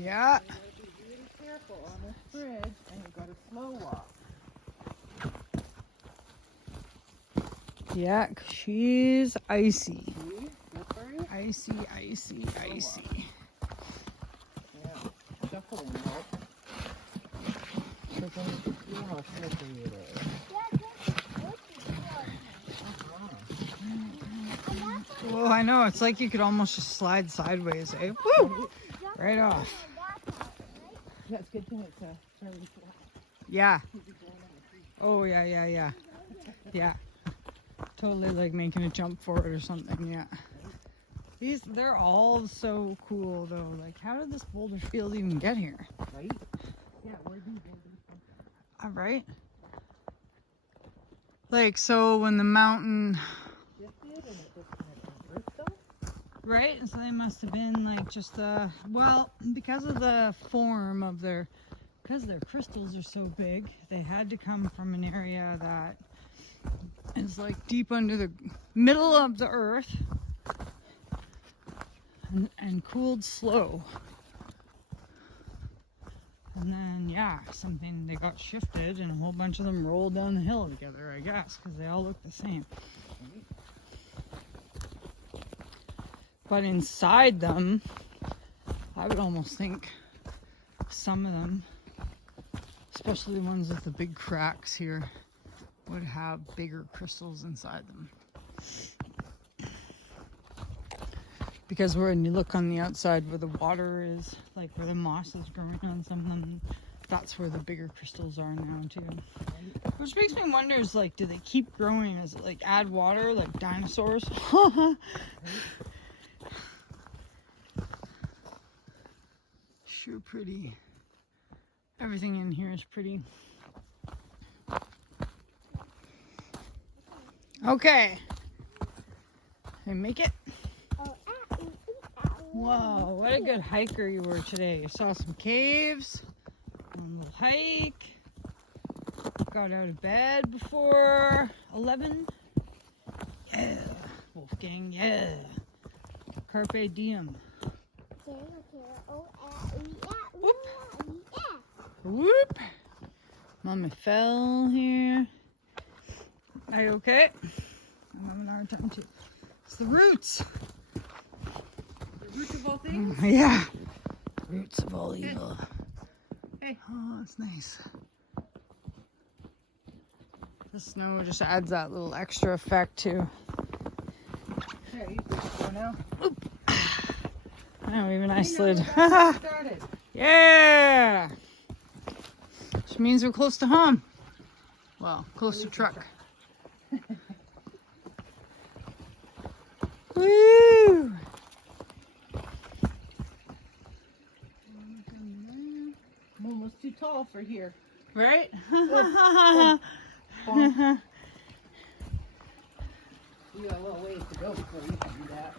Yeah. You gotta be really careful on this bridge, and you gotta slow walk. Yeah, 'cause she's icy. See? Slippery? Icy, icy, icy. Yeah. Shuffling, right? Because then you can see how slippery it is. Oh, I know. It's like you could almost just slide sideways, eh? Woo! Right off. Yeah, it's a good thing it's a fairly flat. Yeah. Oh, yeah, yeah, yeah. Yeah. Totally like making a jump for it or something, yeah. They're all so cool, though. Like, how did this boulder field even get here? Right? Yeah, where do boulders come from? Right? Like, so when the mountain... Shifted and it just kind of unearthed them? Right? So they must have been like just well, because of the form of because their crystals are so big, they had to come from an area that is like deep under the middle of the earth and cooled slow. And then, yeah, they got shifted and a whole bunch of them rolled down the hill together, I guess, because they all look the same. But inside them, I would almost think some of them, especially the ones with the big cracks here, would have bigger crystals inside them. Because when you look on the outside where the water is, like where the moss is growing on some of them, that's where the bigger crystals are now too. Which makes me wonder is like, do they keep growing? Is it like add water like dinosaurs? Sure pretty. Everything in here is pretty. Okay. Can I make it? Whoa, what a good hiker you were today. You saw some caves, a little hike, got out of bed before 11. Yeah, Wolfgang, yeah. Carpe diem. Whoop. Whoop. Mama fell here. Are you okay? I'm having a hard time too. It's the roots. The roots of all things? Yeah. Roots of all evil. Hey. Oh, that's nice. The snow just adds that little extra effect too. Yeah, you can go now. Oh, even I slid. Started. Yeah! Which means we're close to home. Well, close to truck. Woo! I'm almost too tall for here. Right? You got a little ways to go before you can do that.